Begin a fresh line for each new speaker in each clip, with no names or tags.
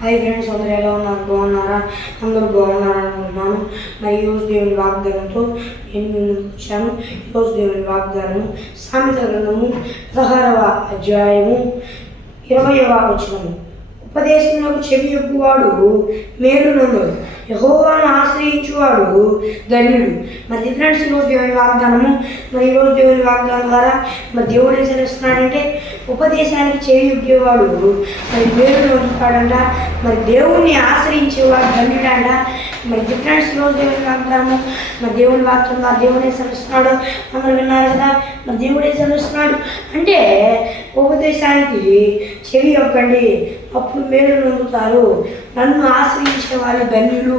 Hi friends అందరూ ఎలా ఉన్నారు? బాగున్నారా? అందరూ బాగున్నారా అనుకుంటున్నాను. మరి ఈరోజు దేవుని వాగ్దానంతో నేను ముందుకు వచ్చాను. ఈరోజు దేవుని వాగ్దానము సామెత గ్రంథము పదహారవ అధ్యాయము ఇరవయవ వచనము. ఉపదేశంలోకి చెవి ఎక్కువవాడు మేలు నందు యహోవాను ఆశ్రయించువాడు ధన్యుడు. మరి ఫ్రెండ్స్ ఈరోజు దేవుని వాగ్దానము మరి ఈరోజు దేవుని వాగ్దానం ద్వారా మరి దేవుడు ఏం చేస్తున్నాడంటే ఉపదేశానికి చేయొగ్గేవాడు మరి దేవుడు నొందుతాడంట మరి దేవుణ్ణి ఆశ్రయించేవాడు ధన్యుడంట. మరి డిఫరెన్స్ రోజు దేవుని వాగ్దానము మరి దేవుని వాక్యం ద్వారా దేవుడే చదువుతున్నాడు అందరు విన్నారు కదా? మరి దేవుడే చదువుతున్నాడు? అంటే ఉపదేశానికి చెవి ఒక్కండి అప్పుడు మేలు నొందుతారు. నన్ను ఆశ్రయించే వారి ధన్యులు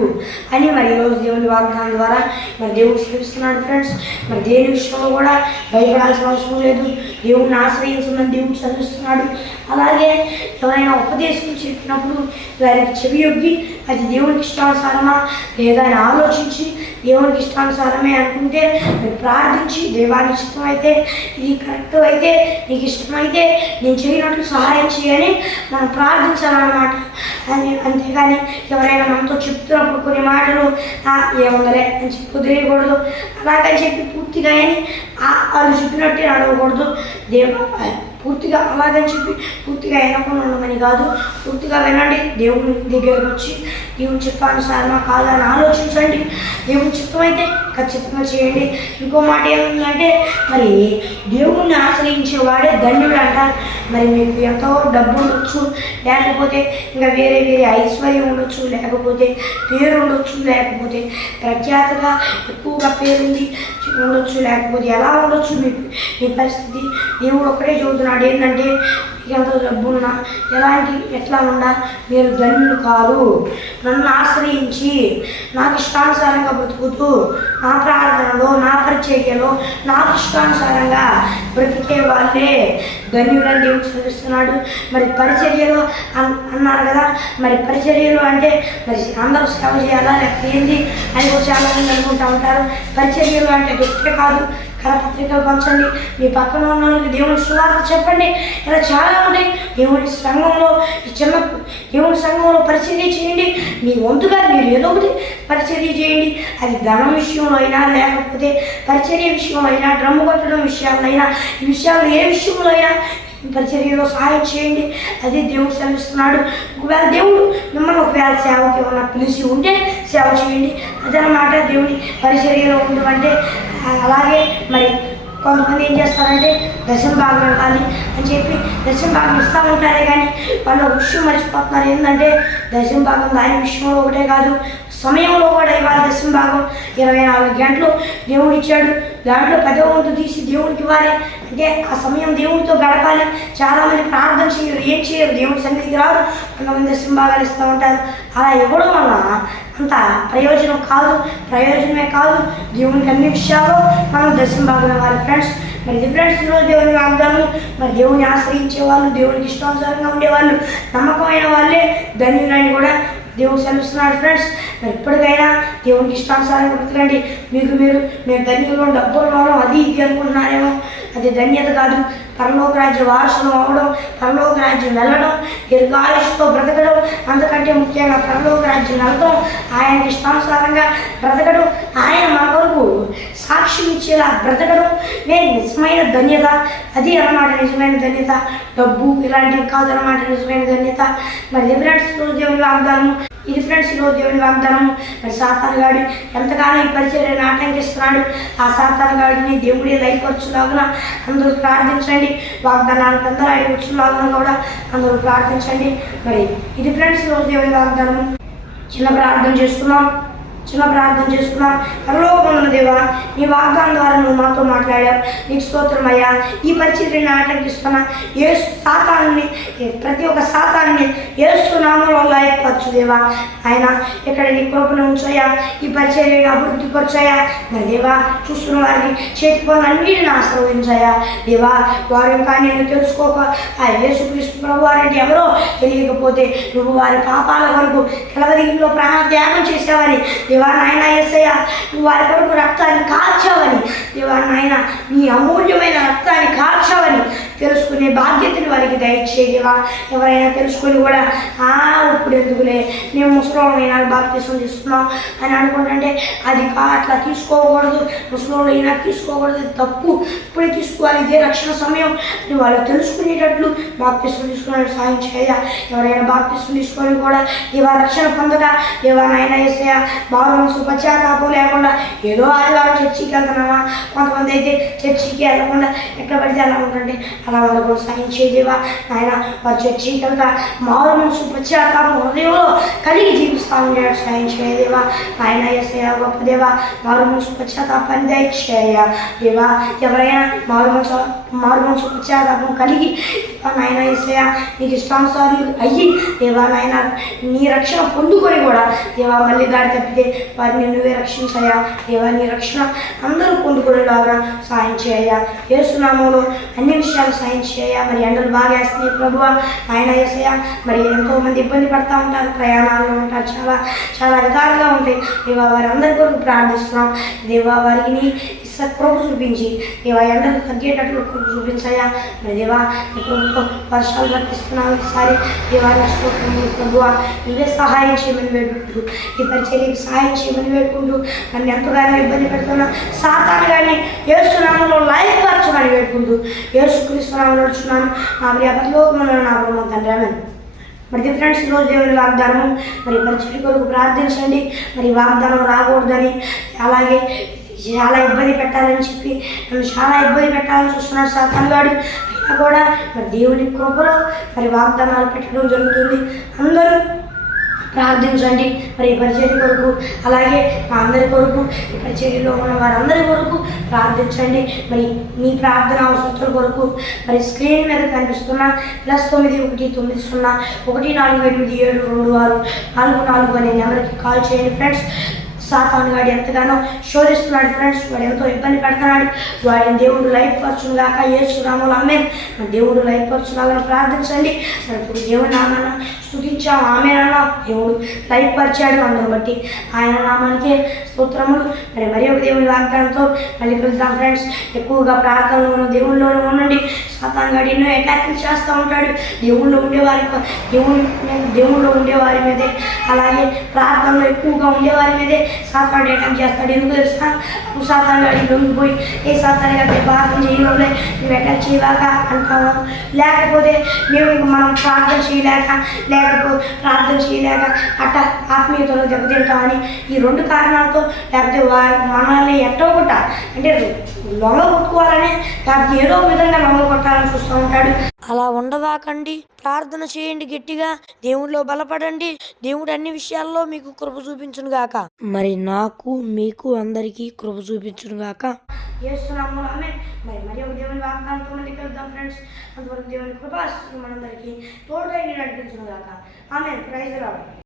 అని మరి ఈరోజు దేవుని వాగ్దానం ద్వారా మరి దేవుడు సెలవిస్తున్నాడు ఫ్రెండ్స్ మరి దేని విషయంలో కూడా భయపడాల్సిన అవసరం లేదు. దేవుడిని ఆశ్రయించమని దేవుడు చదివిస్తున్నాడు అలాగే ఎవరైనా ఉపదేశం చెప్పినప్పుడు వారికి చెవి యొగ్గి అది దేవునికి ఇష్టానుసారమా లేదా అని ఆలోచించి దేవునికి ఇష్టానుసారమే అనుకుంటే మీరు ప్రార్థించి దేవానికి ఇష్టమైతే ఇది కరెక్ట్ అయితే నీకు ఇష్టమైతే నేను చేయనట్లు సహాయం చేయని మనం ప్రార్థించాలన్నమాట. అని అంతేగాని ఎవరైనా మనతో చెప్తున్నప్పుడు కొన్ని మాటలు "ఆ, ఏముందలే అని చెప్పి వదిలేయకూడదు. అలాగని చెప్పి పూర్తిగా అని వాళ్ళు చెప్పినట్టే నడవకూడదు. దేవ పూర్తిగా అలాగని చెప్పి పూర్తిగా వినకుండా ఉండమని కాదు పూర్తిగా వినండి. దేవుని దగ్గరకు వచ్చి దేవుని చిత్తానుసారమా మా కాదని ఆలోచించండి. దేవుని చిత్తమైతే ఖచ్చితంగా చేయండి. ఇంకో మాట ఏముందంటే మరి దేవుణ్ణి ఆశ్రయించే వాడే ధన్యుడు అంటారు. మరి మీకు ఎంతో డబ్బు ఉండొచ్చు లేకపోతే ఇంకా వేరే వేరే ఐశ్వర్యం ఉండొచ్చు లేకపోతే పేరు ఉండొచ్చు లేకపోతే ప్రఖ్యాతగా ఎక్కువగా పేరుంది ఉండొచ్చు లేకపోతే ఎలా ఉండొచ్చు మీకు మీ పరిస్థితి? దేవుడు ఒకటే చెబుతున్నాడు ఏంటంటే ఎంతో ఎంతో డబ్బున్నా ఎలాంటి ఎట్లా ఉన్నా మీరు ధన్యులు కాదు నన్ను ఆశ్రయించి నాకు ఇష్టానుసారంగా బ్రతుకుతూ నా ప్రార్థనలో నా పరిచర్యలో నాకు ఇష్టానుసారంగా బ్రతికే వాళ్ళే. ధన్యులని దేవుడు చూపిస్తున్నాడు మరి పరిచర్యలో అన్- అన్నారు కదా మరి పరిచర్యలు అంటే మరి అందరూ సేవ చేయాలా? లేకపోతే ఏంది? అని కూడా చాలా మంది అనుకుంటా ఉంటారు. పరిచర్యలు అంటే గొప్పే కాదు. కరపత్రికలు పంచండి. మీ పక్కన ఉన్న వాళ్ళకి దేవుని సువార్త చెప్పండి. ఇలా చాలా ఉన్నాయి దేవుని సంఘంలో ఈ చిన్న దేవుని సంఘంలో పరిచర్య చేయండి. మీ వంతుగా మీరు ఏదో ఒకటి పరిచర్య చేయండి. అది ధనం విషయంలో అయినా లేకపోతే పరిచర్య విషయంలో అయినా డ్రమ్ము కొట్టడం విషయాల్లో అయినా ఈ విషయాలు ఏ విషయంలో అయినా పరిచర్యలో సహాయం చేయండి. అది దేవుడు సెలవిస్తున్నాడు. ఒకవేళ దేవుడు మిమ్మల్ని ఒకవేళ సేవకి ఏమన్నా పిలిచి ఉంటే సేవ చేయండి. అదనమాట దేవుని పరిచర్యలో ఉండమంటే అలాగే మరి కొంతమంది ఏం చేస్తారంటే దశమ భాగం ఇవ్వాలి అని చెప్పి దశమ భాగం ఇస్తూ ఉంటారే కానీ వాళ్ళు ఒక విషయం మర్చిపోతున్నారు. ఏంటంటే దశమ భాగం దాని విషయంలో ఒకటే కాదు సమయంలో కూడా ఇవ్వాలి దశమ భాగం ఇరవై నాలుగు గంటలు దేవుడు ఇచ్చాడు దాంట్లో పదో వంతు తీసి దేవుడికి ఇవ్వాలి. అంటే ఆ సమయం దేవుడితో గడపాలి. చాలామంది ప్రార్థన చేయరు ఏం చేయరు. దేవుడి సన్నిధికి రారు. కొంతమంది దశమ భాగాలు ఇస్తూ ఉంటారు. అలా ఇవ్వడం వల్ల అంత ప్రయోజనం కాదు ప్రయోజనమే కాదు. దేవునికి అన్ని విషయాలు మనం దశమ భాగం ఇవ్వాలి ఫ్రెండ్స్. మరి ఇది ఫ్రెండ్స్ దేవుని వాగ్దానం. మరి దేవుని ఆశ్రయించే వాళ్ళు దేవునికి ఇష్టానుసారంగా ఉండేవాళ్ళు నమ్మకమైన వాళ్ళే. ధన్యులని కూడా దేవుడు సెలవుస్తున్నాడు ఫ్రెండ్స్ మరి ఇప్పటికైనా దేవునికి ఇష్టానుసారంగా బ్రతకండి. మీకు మీరు మేము ధన్యంలో డబ్బుల్లోనూ అది ఇది అనుకుంటున్నారేమో. అది ధన్యత కాదు. పరలోక రాజ్య వారసులు అవ్వడం పరలోక రాజ్యం వెళ్ళడం దీర్ఘాయుషతో బ్రతకడం అంతకంటే ముఖ్యంగా పరలోక రాజ్యం వెళ్ళడం ఆయన ఇష్టానుసారంగా బ్రతకడం ఆయన మన కొరకు సాక్ష్యం ఇచ్చేలా బ్రతకడం నేను నిజమైన ధన్యత అది అన్నమాట నిజమైన ధన్యత. డబ్బు ఇలాంటివి కాదు అన్నమాట నిజమైన ధన్యత. మరి ఫ్రెండ్స్ దేవుని వాగ్దానం ఇది ఫ్రెండ్స్ ఈరోజు దేవుని వాగ్దానం. మరి సాతానగాడు ఎంతగానో ఈ పరిచర్యను ఆటంకిస్తున్నాడు. ఆ సాతానగాడిని దేవుడి లైఫ్ వచ్చేలాగా అందరూ ప్రార్థించండి. వాగ్దానానికి అందరూ ఆయన వచ్చేలాగా కూడా అందరూ ప్రార్థించండి. మరి ఇది ఫ్రెండ్స్ ఈరోజు దేవుని వాగ్దానము చిన్న ప్రార్థన చేసుకున్నాం చిన్న ప్రార్థన చేసుకున్నాం. పరలోకమున్న దేవా నీ వాగ్దానం ద్వారా నువ్వు మాతో మాట్లాడావు. నీకు స్తోత్రం అయ్యా. ఈ పరిచర్యని ఆటంకిస్తున్నా. ఏ సాతాన్ని ప్రతి ఒక్క సాతాన్ని ఏస్తున్నామో లాయపరచు దేవా. ఆయన ఇక్కడ నీ కృపను ఉంచాయా? ఈ పరిచర్యను అభివృద్ధి పరచాయా? నా దేవా చూస్తున్న వారిని చేతి పనులు అన్నిటిని ఆశ్రయించాయా దేవా వారు ఇంకా నేను తెలుసుకోక ఆ యేసుక్రీస్తు ప్రభు వారంటే ఎవరో తెలియకపోతే నువ్వు వారి పాపాల వరకు కలవరిలో ప్రాణ త్యాగం చేసేవారి దేవా నాయన ఏసయ్య నువ్వు వారి కొరకు రక్తాన్ని కాల్చావని. దేవా నాయన నీ అమూల్యమైన రక్తాన్ని కాల్చావని తెలుసుకునే బాధ్యతని వారికి దయచేయవా? ఎవరైనా తెలుసుకొని కూడా ఆ ఇప్పుడు ఎందుకులే? మేము ముసలోళ్ళం అయినా బాప్తీసం తీసుకున్నాం అని అనుకుంటుంటే అది కా అట్లా తీసుకోకూడదు. ముసలోళ్ళు అయినా తీసుకోకూడదు. తప్పు. ఇప్పుడే తీసుకోవాలి. ఇదే రక్షణ సమయం. అని వాళ్ళు తెలుసుకునేటట్లు బాప్తీసం తీసుకునేటట్టు సాయం చేయ ఎవరైనా బాప్తీసం తీసుకొని కూడా ఇవా రక్షణ పొందక ఇవా నాయన వేసేయా బాగా మనసు పశ్చాత్తాపం లేకుండా ఏదో ఆదివారం చర్చికి వెళ్తున్నామా? కొంతమంది అయితే చర్చికి వెళ్ళకుండా ఎట్లా పడితే అలా ఉంటుంటే అలా వాళ్ళు కూడా సాయం ఆయన నాయన వారు మారు మనసు పశ్చాత్తాపం హృదయంలో కలిగి జీవిస్తాను ఉండేవాడు సాయం చేయదేవా నాయన వేసే గొప్ప దేవా మారు మనసు పశ్చాత్తాపాన్ని దయచేయ దేవా ఎవరైనా మారు మనసు మార్గం మనసు కలిగి నాయన వేసే నీకు ఇష్టానుసారులు అయ్యి దేవా నాయన నీ రక్షణ పొందుకొని కూడా దేవా మళ్ళీ దాడి తప్పితే వారిని నువ్వే రక్షించాయా దేవా నీ రక్షణ అందరూ పొందుకునేలాగా సాయం చేయ ఏసునామంలో అన్ని విషయాలు సాయం చేయ మరి ఎండలు బాగా వేస్తున్నాయి ప్రభు నాయన వేసయ మరి ఎంతోమంది ఇబ్బంది పడతా ఉంటారు ప్రయాణాల్లో ఉంటారు. చాలా చాలా విధాలుగా ఉంటాయి. దేవా వారందరి కొరకు ప్రార్థిస్తున్నాం. దేవా వారికి నీ కృప చూపించి దేవా ఎండలు తగ్గేటట్లు కృప చూపించాయా? మరి దేవా నీ వర్షాలు రప్పిస్తున్నావు ఈసారి. దేవా నష్టపోతుంది ప్రభు నువ్వే సహాయం చేయమని వేడుకుంటూ ఈ పరిచర్యకు సహాయం చేయమని వేడుకుంటూ నన్ను ఎంతగానో ఇబ్బంది పెడుతున్నా సాతాను కానీ ఏసునామంలో లైఫ్ పరచమని వేడుకుంటూ ఏసుక్రీస్తునామంలో నడుచున్నాను. నా వ్యాపారంలో పరలోకములో నా బ్రహ్మ తండ్రి ఆమేన్. మరి ఫ్రెండ్స్ ఈరోజు దేవుని వాగ్దానం మరి పరిచయం కొరకు ప్రార్థించండి. మరి వాగ్దానం రాకూడదని అలాగే చాలా ఇబ్బంది పెట్టాలని చెప్పి నన్ను చాలా ఇబ్బంది పెట్టాలని చూస్తున్నాడు సాతాన్ గాడు అయినా కూడా మరి దేవుని కృపలో మరి వాగ్దానాలు పెట్టడం జరుగుతుంది. అందరూ ప్రార్థించండి. మరి ఈ పరిచర్య కొరకు అలాగే మా అందరి కొరకు ఈ పరిచర్యలో ఉన్న వారందరి కొరకు ప్రార్థించండి. మరి మీ ప్రార్థన అవసరాల కొరకు మరి స్క్రీన్ మీద కనిపిస్తున్న ప్లస్ తొమ్మిది ఒకటి తొమ్మిది సున్నా ఒకటి నాలుగు ఎనిమిది ఏడు రెండు ఆరు నాలుగు నాలుగు అనే నెంబర్కి కాల్ చేయండి ఫ్రెండ్స్. సాతాను వాడు ఎంతగానో శోధిస్తున్నాడు ఫ్రెండ్స్ వాడు ఎంతో ఇబ్బంది పెడుతున్నాడు. వాడిని దేవుడు లైఫ్ పరచును గాక ఏసునామలు రాములు ఆమె దేవుడు లైఫ్ పరచులాగా ప్రార్థించండి. మరి ఇప్పుడు దేవుడు నామాన స్థుతించాం ఆమె దేవుడు లైఫ్ పరిచాడు అందరూ బట్టి. ఆయన నామానికే స్తోత్రములు. మరి మరి ఒక దేవుని వాగ్దానంతో మళ్ళీ కలుద్దాం ఫ్రెండ్స్ ఎక్కువగా ప్రార్థనలోనూ దేవుళ్ళలోనూ ఉండండి. సాతాంగాడు ఎన్నో అటాక్లు చేస్తూ ఉంటాడు. దేవుళ్ళు ఉండేవారి దేవుని దేవుళ్ళు ఉండేవారి మీదే. అలాగే ప్రార్థనలో ఎక్కువగా ఉండేవారి మీదే సాతాడు అటాక్ చేస్తాడు. ఎందుకు తెలుసా? నువ్వు సాతాంగాడి పోయి లొంగిపోయి ఏ సాతాన్ గారి ప్రార్థన చేయడంలో నువ్వు అటాక్ చేయలేక అంటావు. లేకపోతే మేము మనం ప్రార్థన చేయలేక లేకపోతే ప్రార్థన చేయలేక అట్ట ఆత్మీయతలో దెబ్బతింటామని ఈ రెండు కారణాలతో లేకపోతే వారి మనల్ని ఎట్టవకుండా అంటే లేకపోతే ఏదో విధంగా చూస్తూ ఉంటాడు. అలా ఉండదాకండి. ప్రార్థన చేయండి గట్టిగా. దేవుడిలో బలపడండి. దేవుడు అన్ని విషయాల్లో మీకు కృప చూపించును గాక. మరి నాకు మీకు అందరికీ కృప చూపించును గాక. చేస్తున్నాము ఆమె మరి మరి ఒక దేవుని వాగ్దానంతో ముందుకు వెళ్దాం ఫ్రెండ్స్. అంతవరకు దేవుని కృప మనందరికీ తోడుగా నడిపించును గాక. ఆమె ప్రైజ్